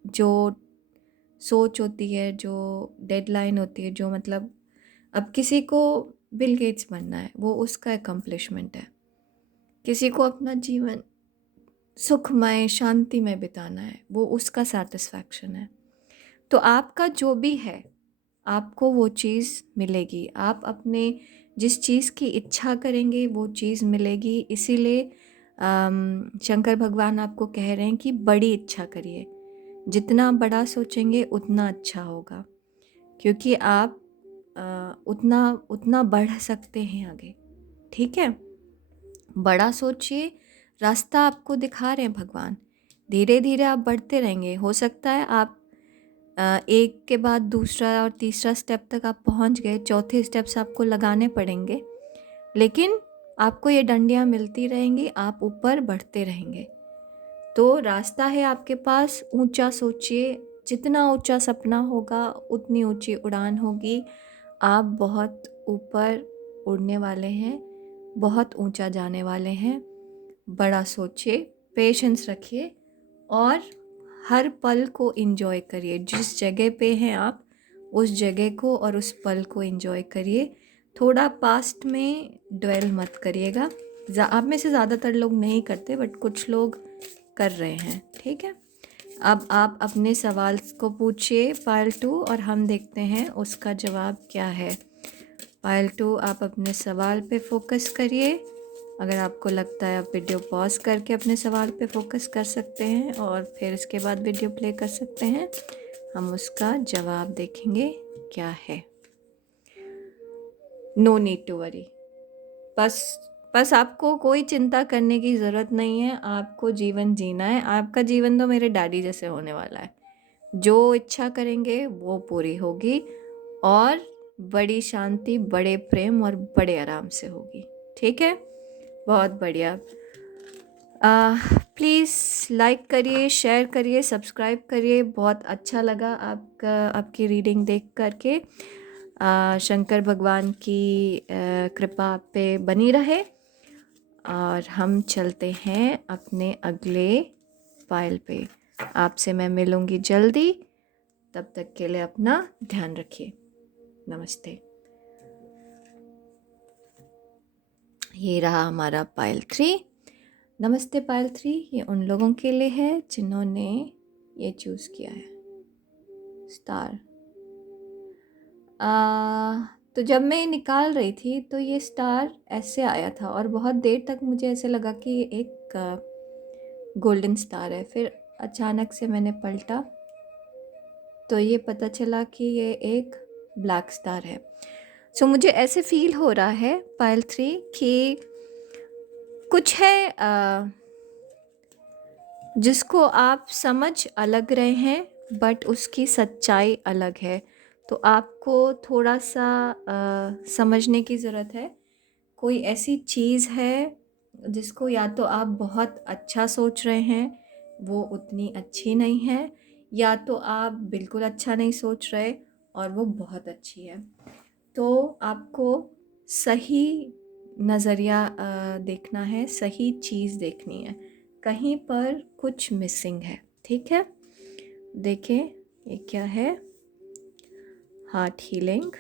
जो सोच होती है, जो डेडलाइन होती है, जो मतलब अब किसी को बिल गेट्स बनना है, वो उसका अकम्प्लिशमेंट है। किसी को अपना जीवन सुखमय शांति में बिताना है, वो उसका सेटिस्फैक्शन है। तो आपका जो भी है, आपको वो चीज़ मिलेगी। आप अपने जिस चीज़ की इच्छा करेंगे वो चीज़ मिलेगी। इसीलिए शंकर भगवान आपको कह रहे हैं कि बड़ी इच्छा करिए। जितना बड़ा सोचेंगे उतना अच्छा होगा, क्योंकि आप उतना उतना बढ़ सकते हैं आगे, ठीक है? बड़ा सोचिए, रास्ता आपको दिखा रहे हैं भगवान। धीरे धीरे आप बढ़ते रहेंगे। हो सकता है आप एक के बाद दूसरा और तीसरा स्टेप तक आप पहुंच गए, चौथे स्टेप्स आपको लगाने पड़ेंगे, लेकिन आपको ये डंडियाँ मिलती रहेंगी, आप ऊपर बढ़ते रहेंगे। तो रास्ता है आपके पास, ऊंचा सोचिए, जितना ऊंचा सपना होगा उतनी ऊंची उड़ान होगी। आप बहुत ऊपर उड़ने वाले हैं, बहुत ऊंचा जाने वाले हैं। बड़ा सोचिए, पेशेंस रखिए और हर पल को एंजॉय करिए। जिस जगह पे हैं आप, उस जगह को और उस पल को एंजॉय करिए। थोड़ा पास्ट में ड्वेल मत करिएगा। आप में से ज़्यादातर लोग नहीं करते, बट कुछ लोग कर रहे हैं, ठीक है। अब आप अपने सवाल को पूछिए पायल 2, और हम देखते हैं उसका जवाब क्या है। पायल 2, आप अपने सवाल पे फोकस करिए। अगर आपको लगता है आप वीडियो पॉज करके अपने सवाल पे फोकस कर सकते हैं और फिर इसके बाद वीडियो प्ले कर सकते हैं। हम उसका जवाब देखेंगे क्या है। No need to worry. बस आपको कोई चिंता करने की ज़रूरत नहीं है। आपको जीवन जीना है। आपका जीवन तो मेरे डैडी जैसे होने वाला है। जो इच्छा करेंगे वो पूरी होगी और बड़ी शांति, बड़े प्रेम और बड़े आराम से होगी, ठीक है। बहुत बढ़िया। प्लीज़ लाइक करिए, शेयर करिए, सब्सक्राइब करिए। बहुत अच्छा लगा आपकी रीडिंग देख करके। शंकर भगवान की कृपा आप पे बनी रहे और हम चलते हैं अपने अगले पायल पे। आपसे मैं मिलूँगी जल्दी। तब तक के लिए अपना ध्यान रखिए। नमस्ते। ये रहा हमारा पायल 3। नमस्ते पायल 3। ये उन लोगों के लिए है जिन्होंने ये चूज़ किया है, स्टार। तो जब मैं निकाल रही थी तो ये स्टार ऐसे आया था और बहुत देर तक मुझे ऐसे लगा कि ये एक गोल्डन स्टार है। फिर अचानक से मैंने पलटा तो ये पता चला कि ये एक ब्लैक स्टार है। सो मुझे ऐसे फील हो रहा है पायल 3 कि कुछ है जिसको आप समझ अलग रहे हैं, बट उसकी सच्चाई अलग है। तो आपको थोड़ा सा समझने की ज़रूरत है। कोई ऐसी चीज़ है जिसको या तो आप बहुत अच्छा सोच रहे हैं, वो उतनी अच्छी नहीं है, या तो आप बिल्कुल अच्छा नहीं सोच रहे और वो बहुत अच्छी है। तो आपको सही नज़रिया देखना है, सही चीज़ देखनी है। कहीं पर कुछ मिसिंग है, ठीक है। देखें ये क्या है। Heart healing,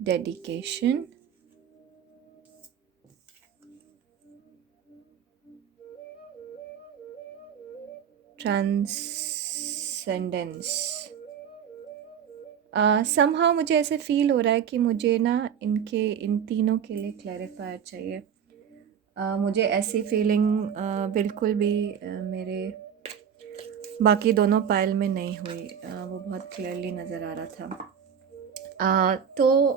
dedication, transcendence. Somehow मुझे ऐसे फील हो रहा है कि मुझे ना इन तीनों के लिए क्लैरिफायर चाहिए। मुझे ऐसी फीलिंग बिल्कुल भी मेरे बाकी दोनों पायल में नहीं हुई। वो बहुत क्लियरली नज़र आ रहा था। तो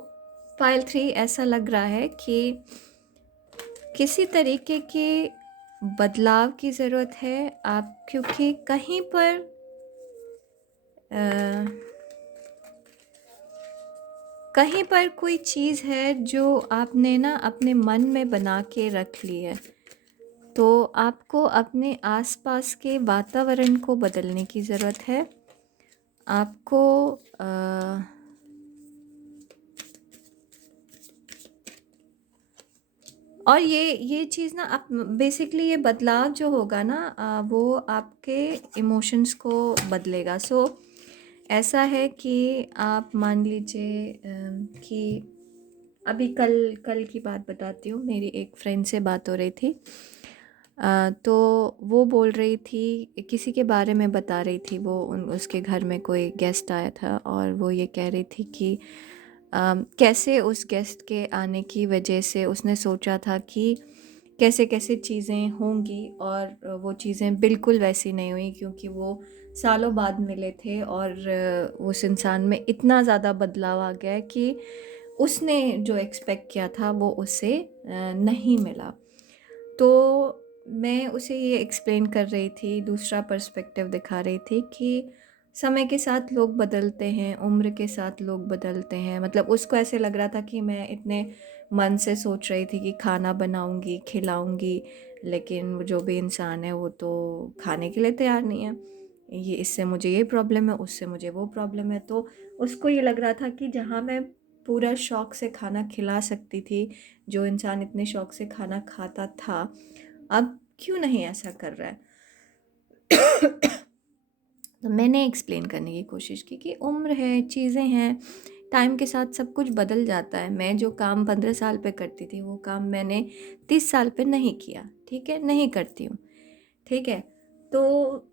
पायल 3 ऐसा लग रहा है कि किसी तरीके के बदलाव की ज़रूरत है आप, क्योंकि कहीं पर कोई चीज़ है जो आपने ना अपने मन में बना के रख ली है। तो आपको अपने आसपास के वातावरण को बदलने की ज़रूरत है। आपको और ये चीज़ ना आप बेसिकली ये बदलाव जो होगा ना वो आपके इमोशंस को बदलेगा। सो ऐसा है कि आप मान लीजिए कि अभी कल की बात बताती हूँ। मेरी एक फ्रेंड से बात हो रही थी। तो वो बोल रही थी, किसी के बारे में बता रही थी। वो उसके घर में कोई गेस्ट आया था और वो ये कह रही थी कि कैसे उस गेस्ट के आने की वजह से उसने सोचा था कि कैसे कैसे चीज़ें होंगी और वो चीज़ें बिल्कुल वैसी नहीं हुई, क्योंकि वो सालों बाद मिले थे और उस इंसान में इतना ज़्यादा बदलाव आ गया है कि उसने जो एक्सपेक्ट किया था वो उसे नहीं मिला। तो मैं उसे ये एक्सप्लेन कर रही थी, दूसरा पर्सपेक्टिव दिखा रही थी कि समय के साथ लोग बदलते हैं, उम्र के साथ लोग बदलते हैं। मतलब उसको ऐसे लग रहा था कि मैं इतने मन से सोच रही थी कि खाना बनाऊंगी, खिलाऊंगी, लेकिन वो जो भी इंसान है वो तो खाने के लिए तैयार नहीं है। ये इससे मुझे ये प्रॉब्लम है, उससे मुझे वो प्रॉब्लम है। तो उसको ये लग रहा था कि जहाँ मैं पूरा शौक से खाना खिला सकती थी, जो इंसान इतने शौक से खाना खाता था, अब क्यों नहीं ऐसा कर रहा है। तो मैंने एक्सप्लेन करने की कोशिश की कि उम्र है, चीज़ें हैं, टाइम के साथ सब कुछ बदल जाता है। मैं जो काम 15 साल पे करती थी वो काम मैंने 30 साल पे नहीं किया, ठीक है, नहीं करती हूँ, ठीक है। तो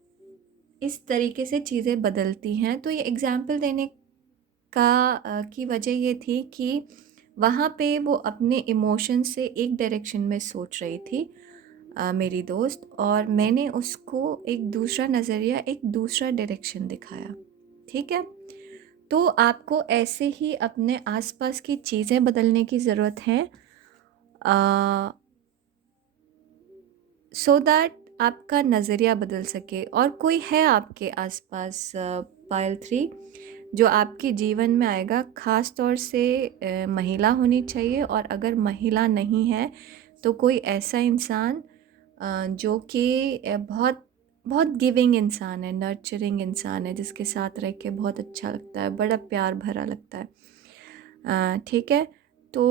इस तरीके से चीज़ें बदलती हैं। तो ये एग्ज़ाम्पल देने की वजह ये थी कि वहाँ पे वो अपने इमोशन से एक डायरेक्शन में सोच रही थी, मेरी दोस्त, और मैंने उसको एक दूसरा नज़रिया, एक दूसरा डायरेक्शन दिखाया, ठीक है। तो आपको ऐसे ही अपने आसपास की चीज़ें बदलने की ज़रूरत है, सो दैट आपका नज़रिया बदल सके। और कोई है आपके आसपास, पायल 3, जो आपके जीवन में आएगा, ख़ास तौर से महिला होनी चाहिए। और अगर महिला नहीं है तो कोई ऐसा इंसान जो कि बहुत बहुत गिविंग इंसान है, नर्चरिंग इंसान है, जिसके साथ रह के बहुत अच्छा लगता है, बड़ा प्यार भरा लगता है, ठीक है। तो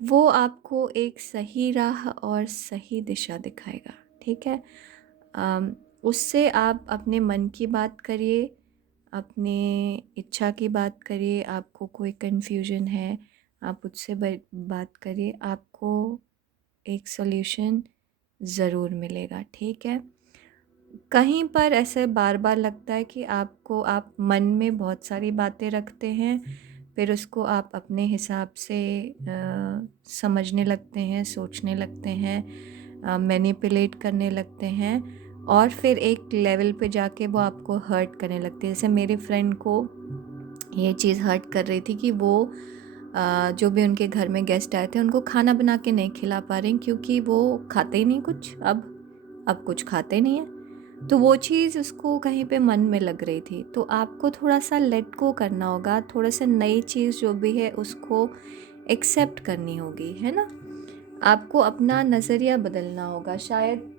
वो आपको एक सही राह और सही दिशा दिखाएगा, ठीक है। उससे आप अपने मन की बात करिए, अपने इच्छा की बात करिए। आपको कोई कन्फ्यूजन है, आप उससे बात करिए, आपको एक सॉल्यूशन ज़रूर मिलेगा, ठीक है। कहीं पर ऐसे बार बार लगता है कि आप मन में बहुत सारी बातें रखते हैं, फिर उसको आप अपने हिसाब से समझने लगते हैं, सोचने लगते हैं, मैनिपुलेट करने लगते हैं, और फिर एक लेवल पे जाके वो आपको हर्ट करने लगती है। जैसे मेरे फ्रेंड को ये चीज़ हर्ट कर रही थी कि वो जो भी उनके घर में गेस्ट आए थे उनको खाना बना के नहीं खिला पा रही, क्योंकि वो खाते ही नहीं कुछ, अब कुछ खाते नहीं हैं। तो वो चीज़ उसको कहीं पे मन में लग रही थी। तो आपको थोड़ा सा लेट गो करना होगा, थोड़ा सा नई चीज़ जो भी है उसको एक्सेप्ट करनी होगी, है ना। आपको अपना नज़रिया बदलना होगा, शायद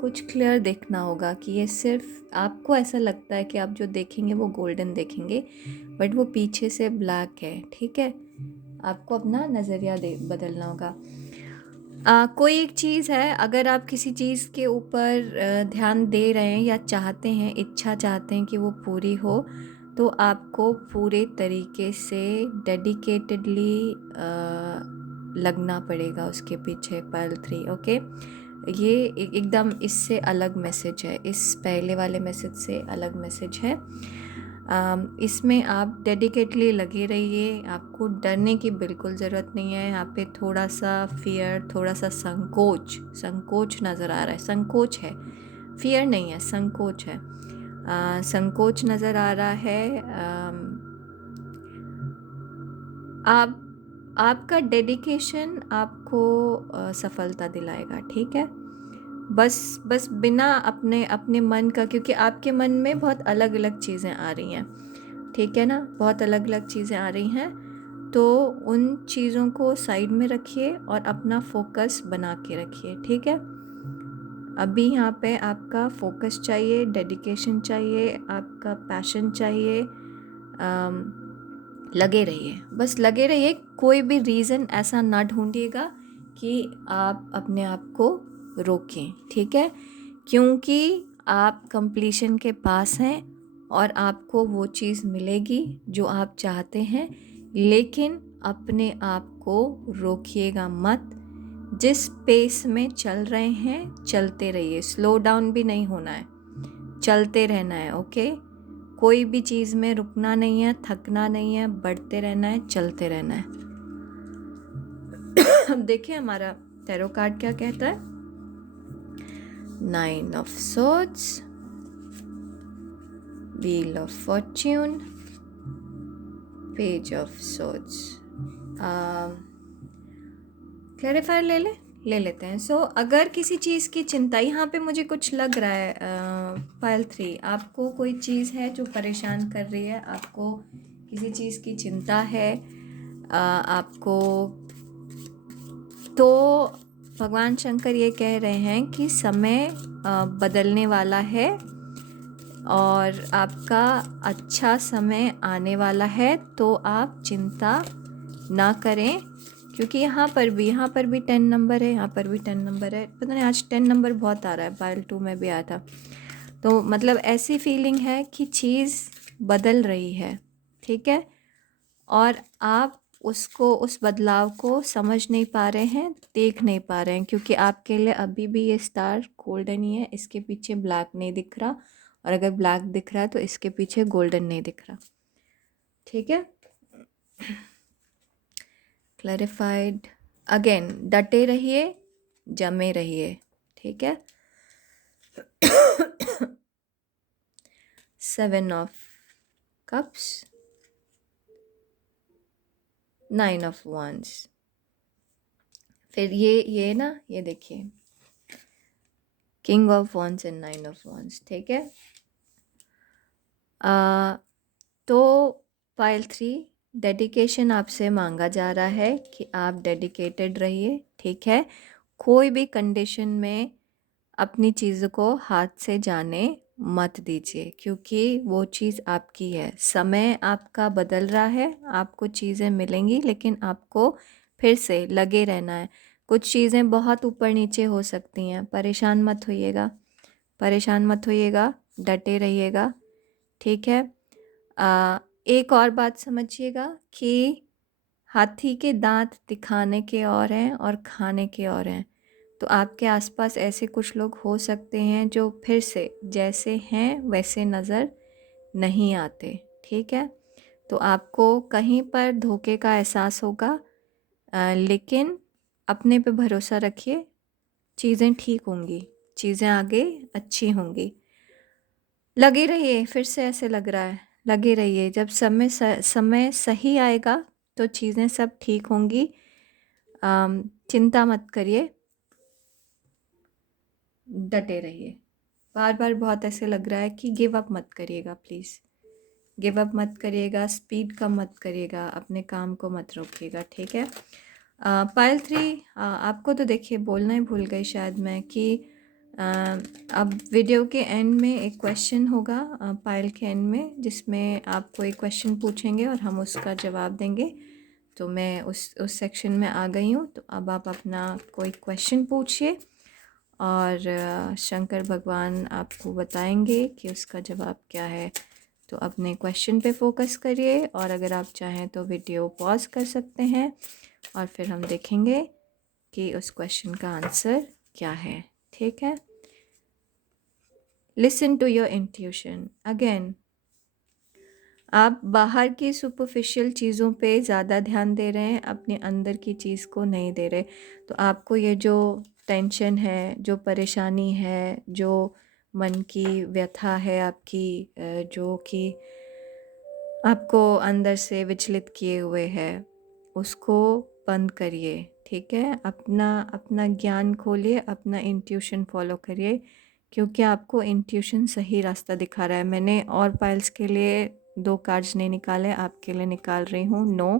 कुछ क्लियर देखना होगा कि ये सिर्फ आपको ऐसा लगता है कि आप जो देखेंगे वो गोल्डन देखेंगे, बट वो पीछे से ब्लैक है, ठीक है। आपको अपना नज़रिया बदलना होगा। कोई एक चीज़ है, अगर आप किसी चीज़ के ऊपर ध्यान दे रहे हैं या चाहते हैं, इच्छा चाहते हैं कि वो पूरी हो, तो आपको पूरे तरीके से डेडिकेटेडली लगना पड़ेगा उसके पीछे, पायल 3, ओके। ये एकदम इससे अलग मैसेज है, इस पहले वाले मैसेज से अलग मैसेज है। इसमें आप डेडिकेटली लगे रहिए, आपको डरने की बिल्कुल ज़रूरत नहीं है। यहाँ पे थोड़ा सा फियर, थोड़ा सा संकोच नज़र आ रहा है, संकोच है, फियर नहीं है, संकोच है, संकोच नज़र आ रहा है। आपका डेडिकेशन आपको सफलता दिलाएगा, ठीक है। बस बिना अपने अपने मन का, क्योंकि आपके मन में बहुत अलग अलग चीज़ें आ रही हैं, ठीक है ना, बहुत अलग अलग चीज़ें आ रही हैं। तो उन चीज़ों को साइड में रखिए और अपना फोकस बना के रखिए, ठीक है। अभी यहाँ पे आपका फोकस चाहिए, डेडिकेशन चाहिए, आपका पैशन चाहिए। लगे रहिए, बस लगे रहिए। कोई भी रीज़न ऐसा ना ढूंढिएगा कि आप अपने आप को रोकें, ठीक है। क्योंकि आप कंप्लीशन के पास हैं और आपको वो चीज़ मिलेगी जो आप चाहते हैं, लेकिन अपने आप को रोकिएगा मत। जिस पेस में चल रहे हैं चलते रहिए, स्लो डाउन भी नहीं होना है, चलते रहना है, ओके। कोई भी चीज़ में रुकना नहीं है, थकना नहीं है, बढ़ते रहना है, चलते रहना है। अब देखिए हमारा टैरो कार्ड क्या कहता है। 9 of Swords, Wheel of Fortune, Page of Swords। Clarifier ले ले, ले लेते हैं। सो अगर किसी चीज़ की चिंता, यहाँ पे मुझे कुछ लग रहा है पायल 3, आपको कोई चीज़ है जो परेशान कर रही है, आपको किसी चीज़ की चिंता है, आपको, तो भगवान शंकर ये कह रहे हैं कि समय बदलने वाला है और आपका अच्छा समय आने वाला है, तो आप चिंता ना करें। क्योंकि यहाँ पर भी 10 नंबर है, यहाँ पर भी 10 नंबर है, पता नहीं आज 10 नंबर बहुत आ रहा है, पायल 2 में भी आया था। तो मतलब ऐसी फीलिंग है कि चीज़ बदल रही है, ठीक है, और आप उसको, उस बदलाव को समझ नहीं पा रहे हैं, देख नहीं पा रहे हैं, क्योंकि आपके लिए अभी भी ये स्टार गोल्डन ही है, इसके पीछे ब्लैक नहीं दिख रहा, और अगर ब्लैक दिख रहा है तो इसके पीछे गोल्डन नहीं दिख रहा, ठीक है। क्लैरिफाइड अगेन, डटे रहिए, जमे रहिए, ठीक है। 7 ऑफ कप्स, 9 ऑफ wands, फिर ये ना, ये देखिए, king of wands and 9 of wands, ठीक है। तो पायल 3, डेडिकेशन आपसे मांगा जा रहा है कि आप डेडिकेटेड रहिए, ठीक है। कोई भी कंडीशन में अपनी चीज़ को हाथ से जाने मत दीजिए, क्योंकि वो चीज़ आपकी है। समय आपका बदल रहा है, आपको चीज़ें मिलेंगी, लेकिन आपको फिर से लगे रहना है। कुछ चीज़ें बहुत ऊपर नीचे हो सकती हैं, परेशान मत होइएगा, परेशान मत होइएगा, डटे रहिएगा, ठीक है। एक और बात समझिएगा कि हाथी के दांत दिखाने के और हैं और खाने के और हैं। तो आपके आसपास ऐसे कुछ लोग हो सकते हैं जो फिर से जैसे हैं वैसे नज़र नहीं आते, ठीक है। तो आपको कहीं पर धोखे का एहसास होगा, लेकिन अपने पे भरोसा रखिए, चीज़ें ठीक होंगी, चीज़ें आगे अच्छी होंगी। लगे रहिए, फिर से ऐसे लग रहा है, लगे रहिए, जब समय सही आएगा तो चीज़ें सब ठीक होंगी। चिंता मत करिए, डटे रहिए। बार बार बहुत ऐसे लग रहा है कि गिव अप मत करिएगा, प्लीज़ गिव अप मत करिएगा, स्पीड कम मत करिएगा, अपने काम को मत रोकिएगा, ठीक है। पायल 3, आपको तो देखिए बोलना ही भूल गई शायद मैं कि अब वीडियो के एंड में एक क्वेश्चन होगा, पायल के एंड में, जिसमें आपको एक क्वेश्चन पूछेंगे और हम उसका जवाब देंगे। तो मैं उस सेक्शन में आ गई हूँ, तो अब आप अपना कोई क्वेश्चन पूछिए और शंकर भगवान आपको बताएंगे कि उसका जवाब क्या है। तो अपने क्वेश्चन पे फोकस करिए, और अगर आप चाहें तो वीडियो पॉज कर सकते हैं और फिर हम देखेंगे कि उस क्वेश्चन का आंसर क्या है, ठीक है। Listen to your intuition again. आप बाहर की सुपरफिशियल चीज़ों पे ज़्यादा ध्यान दे रहे हैं, अपने अंदर की चीज़ को नहीं दे रहे। तो आपको ये जो टेंशन है, जो परेशानी है, जो मन की व्यथा है आपकी, जो कि आपको अंदर से विचलित किए हुए है, उसको बंद करिए, ठीक है। अपना अपना ज्ञान खोलिए, अपना इंट्यूशन फॉलो करिए, क्योंकि आपको इंट्यूशन सही रास्ता दिखा रहा है। मैंने और पाइल्स के लिए 2 कार्ड्स नहीं निकाले, आपके लिए निकाल रही हूँ। नो,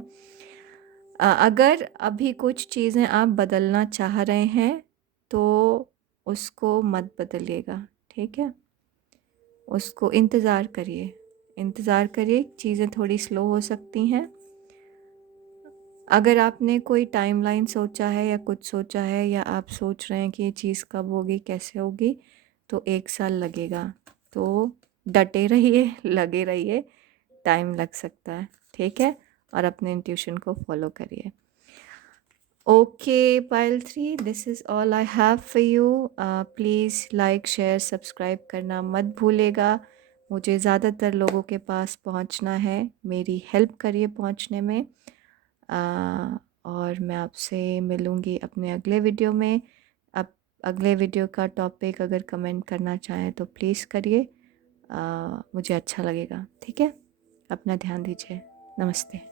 अगर अभी कुछ चीज़ें आप बदलना चाह रहे हैं तो उसको मत बदलिएगा, ठीक है। उसको इंतज़ार करिए, इंतज़ार करिए, चीज़ें थोड़ी स्लो हो सकती हैं। अगर आपने कोई टाइमलाइन सोचा है या कुछ सोचा है, या आप सोच रहे हैं कि ये चीज़ कब होगी, कैसे होगी, तो 1 साल लगेगा। तो डटे रहिए, लगे रहिए, टाइम लग सकता है, ठीक है। और अपने इंट्यूशन को फॉलो करिए। Okay Payal 3, this is all I have for you. Please like, share, subscribe करना मत भूलेगा। मुझे ज़्यादातर लोगों के पास पहुंचना है, मेरी हेल्प करिए पहुंचने में। और मैं आपसे मिलूँगी अपने अगले वीडियो में। अब अगले वीडियो का टॉपिक अगर कमेंट करना चाहें तो प्लीज़ करिए, मुझे अच्छा लगेगा, ठीक है। अपना ध्यान दीजिए, नमस्ते।